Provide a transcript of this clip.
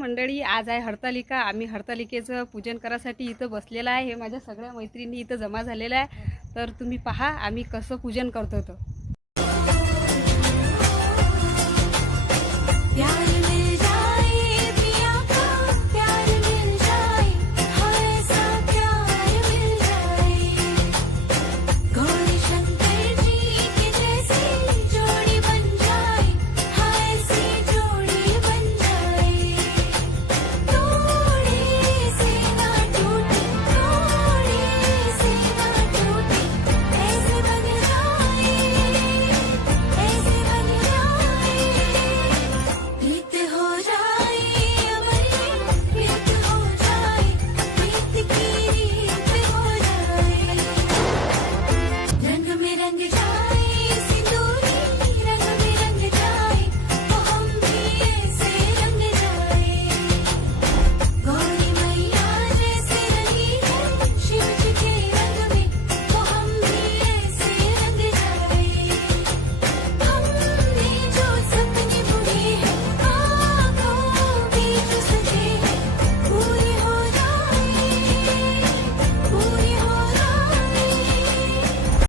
मंडळी, आज आहे हरतालिका. आम्ही हरतालिकेचं पूजन करायसाठी इथं बसलेलं आहे. हे माझ्या सगळ्या मैत्रिणी इथं जमा झालेल्या आहे. तर तुम्ही पहा आम्ही कसं पूजन करतो.